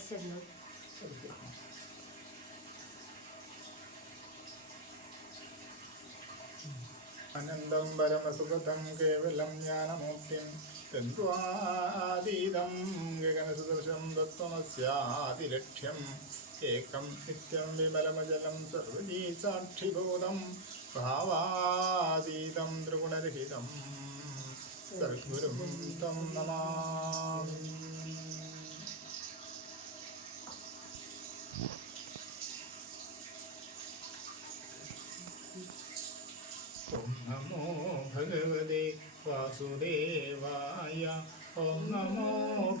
വിശന്നു അനന്തം പരമസുഖതം കേവലം ജ്ഞാനമൂർത്തിം തന്വാതീതം ഗഗനസുദർശം തത്വമസ്യാതിലക്ഷ്യം. ഏകം നിത്യം വിമലമജലം സർവജീ സാക്ഷിഭൂതം ഭാവാതീതം ത്രിഗുണരഹിതം. സദ്ഗുരും തം ഓം നമോ ഭഗവതേ വാസുദേവായ. ഓം നമോ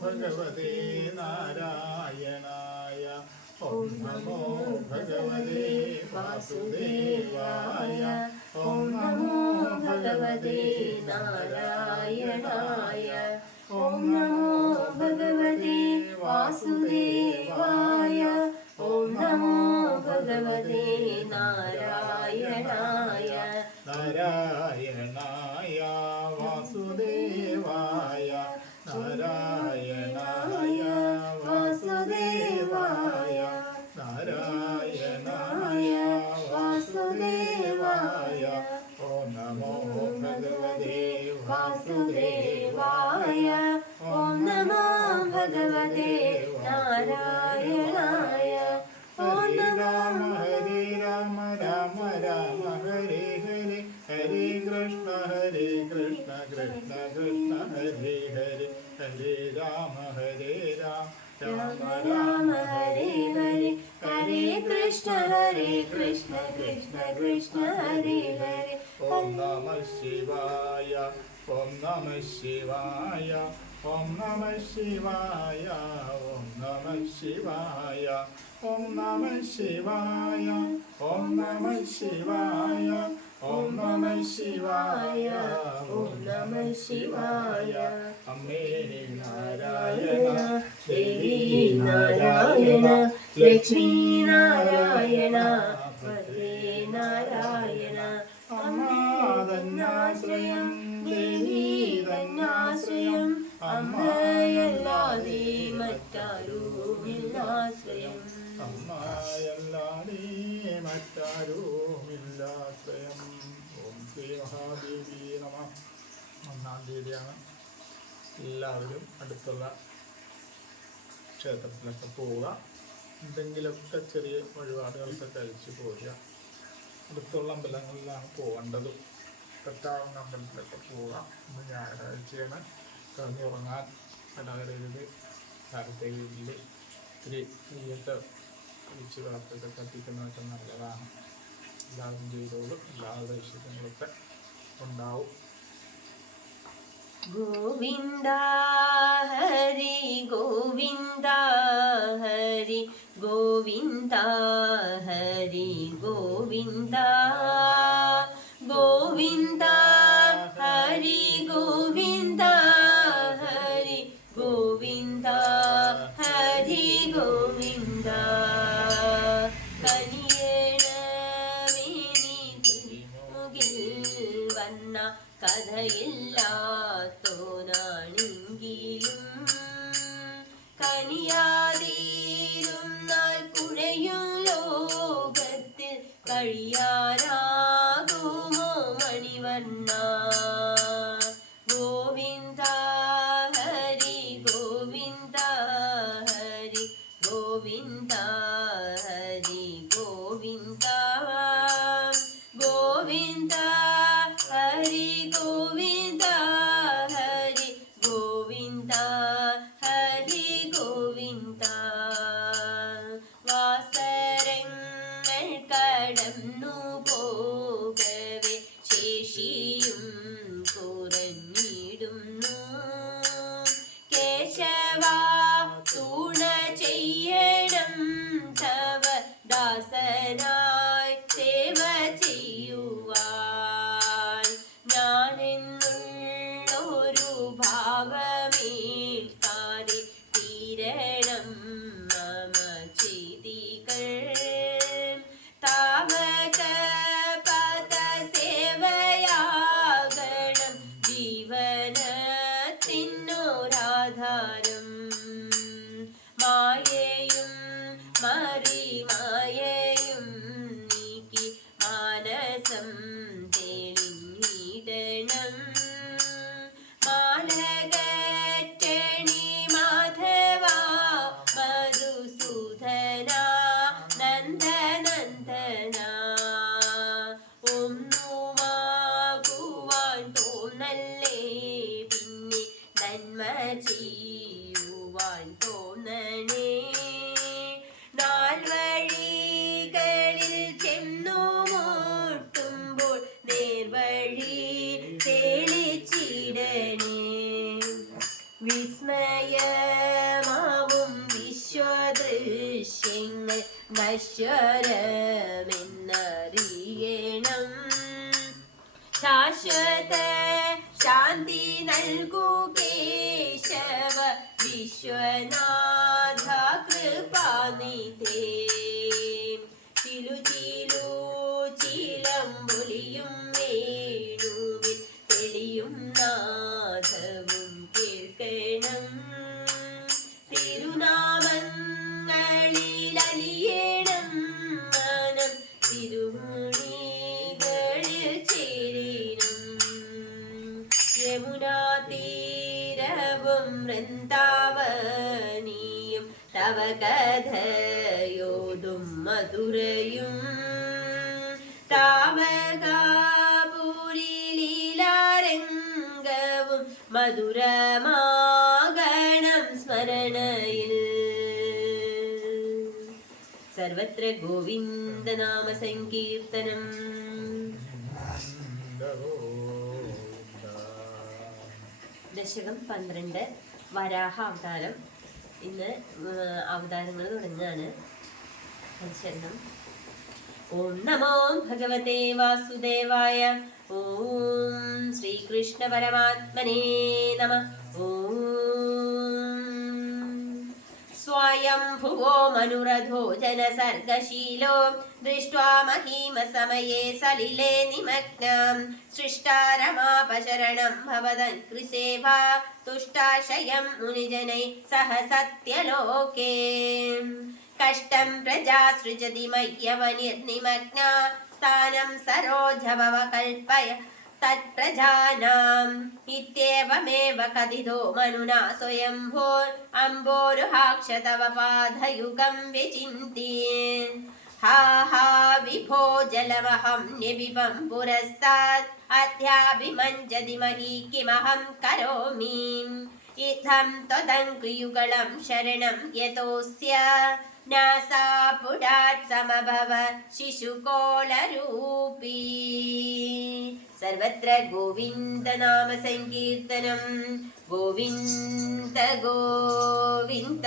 ഭഗവതേ നാരായണായ. ഓം നമോ ഭഗവതേ വാസുദേവായ. ഓം നമോ ഭഗവതേ നാരായണായ. ഓം നമോ ഭഗവതേ വാസുദേവായ. ഓം നമോ ഭഗവതേ നാരായണായ. നാരായണായ. ഹരേ കൃഷ്ണ കൃഷ്ണ കൃഷ്ണ ഹരേ ഹരേ. ഓം നമ ശിവായ ഓം നമ ശിവായ ഓം നമ ശിവായ ഓം നമ ശിവായ ഓം നമ ശിവായ ഓം നമ ശിവായ ഓം നമ ശിവായ ഓം നമ ശിവായ. അമ്മേ നാരായണ ദേവി നാരായണ ഒന്നാം തീയതിയാണ് എല്ലാവരും അടുത്തുള്ള ക്ഷേത്രത്തിലൊക്കെ പോവുക. എന്തെങ്കിലുമൊക്കെ ചെറിയ വഴിപാടുകളൊക്കെ കഴിച്ച് പോരുക. അടുത്തുള്ള അമ്പലങ്ങളിലാണ് പോകേണ്ടതും. പറ്റാവുന്ന അമ്പലത്തിലൊക്കെ പോവുക. ഇന്ന് ഞായറാഴ്ചയാണ്. കിടന്നുറങ്ങാൻ കടകരയിൽ കാലത്തെ വീട്ടിൽ ഇത്തിരി നെയ്യൊക്കെ ഒഴിച്ച് വിളക്കൊക്കെ കത്തിക്കുന്നതൊക്കെ നല്ലതാണ്. എല്ലാവരും ചെയ്തോളും. എല്ലാവരുടെ ഉദ്ദേശങ്ങളൊക്കെ ഉണ്ടാവും. ഗോവിന്ദ ഹരി ഗോവിന്ദ ഹരി ഗോവിന്ദ ഹരി ഗോവിന്ദ ഗോവിന്ദ ഹരി ഗോവിന്ദ ഹരി ഗോവിന്ദ ഹരി ഗോവിന്ദ കനിയേണമേനി മുകിൽ വന്ന കഥയില്ലാത്തോനാണെങ്കിലും Mario. അക്ഷരമെന്നറിയണം ശാശ്വത ശാന്തി നൽകൂ വിശ്വനാ മധുരയും താവകാപുരി ലീലാരംഗവും മധുരമാകണം സ്മരണയിൽ. സർവത്ര ഗോവിന്ദനാമ സങ്കീർത്തനം ദശകം പന്ത്രണ്ട് വരാഹ അവതാരം. ഇന്ന് അവതാരങ്ങൾ തുടങ്ങുകയാണ്. చేద్దాం ఓం నమో భగవతే వాసుదేవాయ ఓం శ్రీకృష్ణ పరమాత్మనే నమ स्वयम्भुवो मनुरधो जनसर्गशीलो दृष्ट्वा महीम समये सलिले निमग्नम् सृष्टा रमापशरणं भवदन् कृसेवा तुष्टाशयं मुनिजनैः सह सत्यलोके कष्टं प्रजा सृजति मह्यवनिर्निमग्ना स्थानं सरोजभव कल्पय तत्प्रजानाम्। इत्येवमेव कथितो मनुना स्वयम्भोर् अम्बोरुहाक्ष तव पादयुगं विचिन्त्येन् हा हा, विभो जलमहं निबिबं पुरस्तात् अध्याभिमञ्जति मही किमहं करोमि। इत्थं त्वदङ्कुयुगलं शरणं यतोऽस्य। नासापुडात् समभव शिशुकोलरूपी सर्वत्र गोविन्दनामसङ्कीर्तनं गोविन्द गोविन्द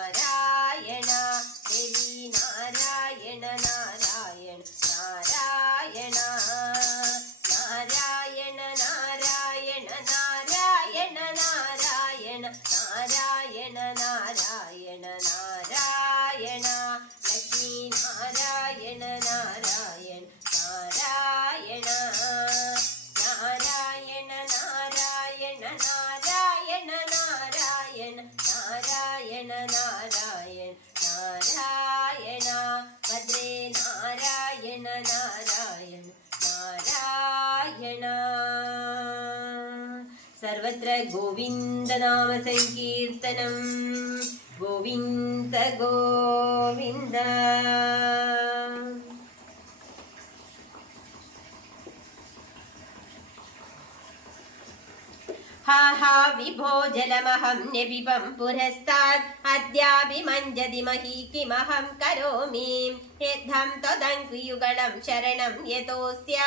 तत्र सर्वत्र गोविन्दनामसङ्कीर्तनम् गोविन्द गोविन्द हा हा विभो जलमहं न्यपिबं पुरस्तात् अद्याभिमञ्जति मही किमहं करोमि। यद्धं त्वदङ्कुयुगणं शरणं यतोऽस्य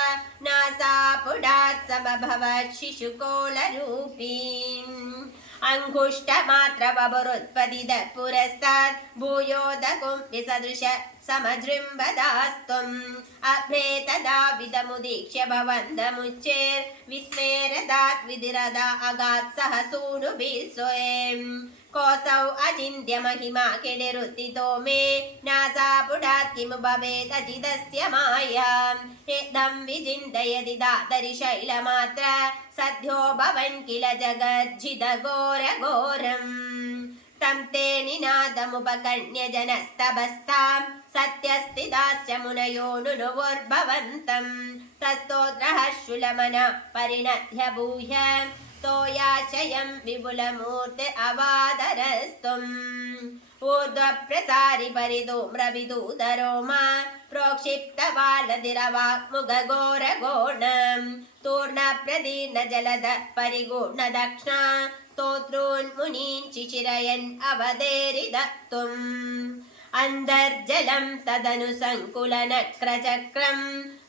नासापुडात् समभवत् शिशुकोलरूपीम् अङ्कुष्टमात्र बभुरुत्पदि पुरस्तात् विसदृश समजृम्बदास्त्वम् अभ्रे तदा विदमुदीक्ष्य भवन्दमुच्चेर् विस्मेरदात् विधिरदा अगात् सः सूनुभिः स्वयम् कोऽसौ अचिन्त्यमहिमा अजिन्द्युत्थितो मे नासापुडात् किमु भवेदचिदस्य मायाम्। एदं विचिन्तयति दातरि शैलमात्र सद्यो भवन् किल जगज्जिदघोरघोरं तं ते निनादमुपकण्यजनस्तभस्तां सत्यस्ति मुनयो मुनयो तस्तोत्रः तस्तो परिणध्य भूय। യാശയം വിപുലമൂർത്തി അവാതരസ്തും ഊർധ്വപ്രസാരി പരിധൂമ്രവിദൂതരോമ പ്രോക്ഷിപ്തവാലതിരവാഗ്മുഖഘോരഗോണം തൂർണപ്രദീർണ ജലധ പരിഗൂണ ദക്ഷ സ്തോത്രൂന്മുനീൻ ശിശിരയൻ അവതേരിതത്വം. അന്തർജലം തദനു സങ്കുലനക്രചക്രം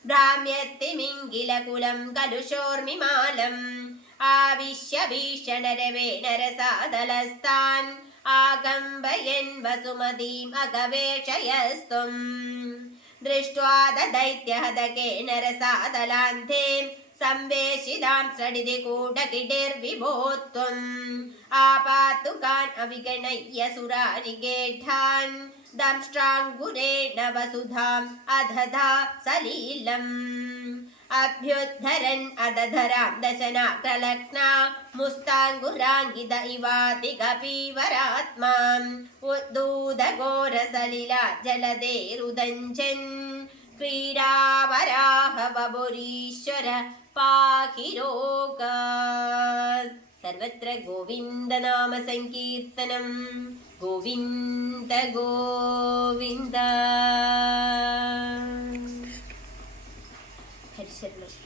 ഭ്രാമ്യത്തിമിംഗിലകുലം കലുഷോർമിമാലം आविश्य भीषणरवे नरसादलस्तान्। आगम्बयन् वसुमतीम् अगवेशयस्त्वम् दृष्ट्वा ददैत्यहदके नरसादलान्ते संवेशिदां सडिदि कूटकिटिर्विभो त्वम् आपातुकान् अविगणय्य सुरारिगेठान् दंष्ट्राङ्गुरेण वसुधाम् अधधा सलीलम् അഭ്യുദ്ധരൻ അതധരാം ദശന പ്രലഗ്ന മുസ്താങ്കുരാങ്കിത ഇവാതിക പീവരാത്മാം ഉദ്ദൂതഘോരസലില ജലദേരുദഞ്ചൻ. ക്രീഡാവരാഹവപുരീശ്വര പാഹി രോഗ സർവത്ര ഗോവിന്ദനാമ സങ്കീർത്തനം ഗോവിന്ദ ഗോവിന്ദ. hacerlos.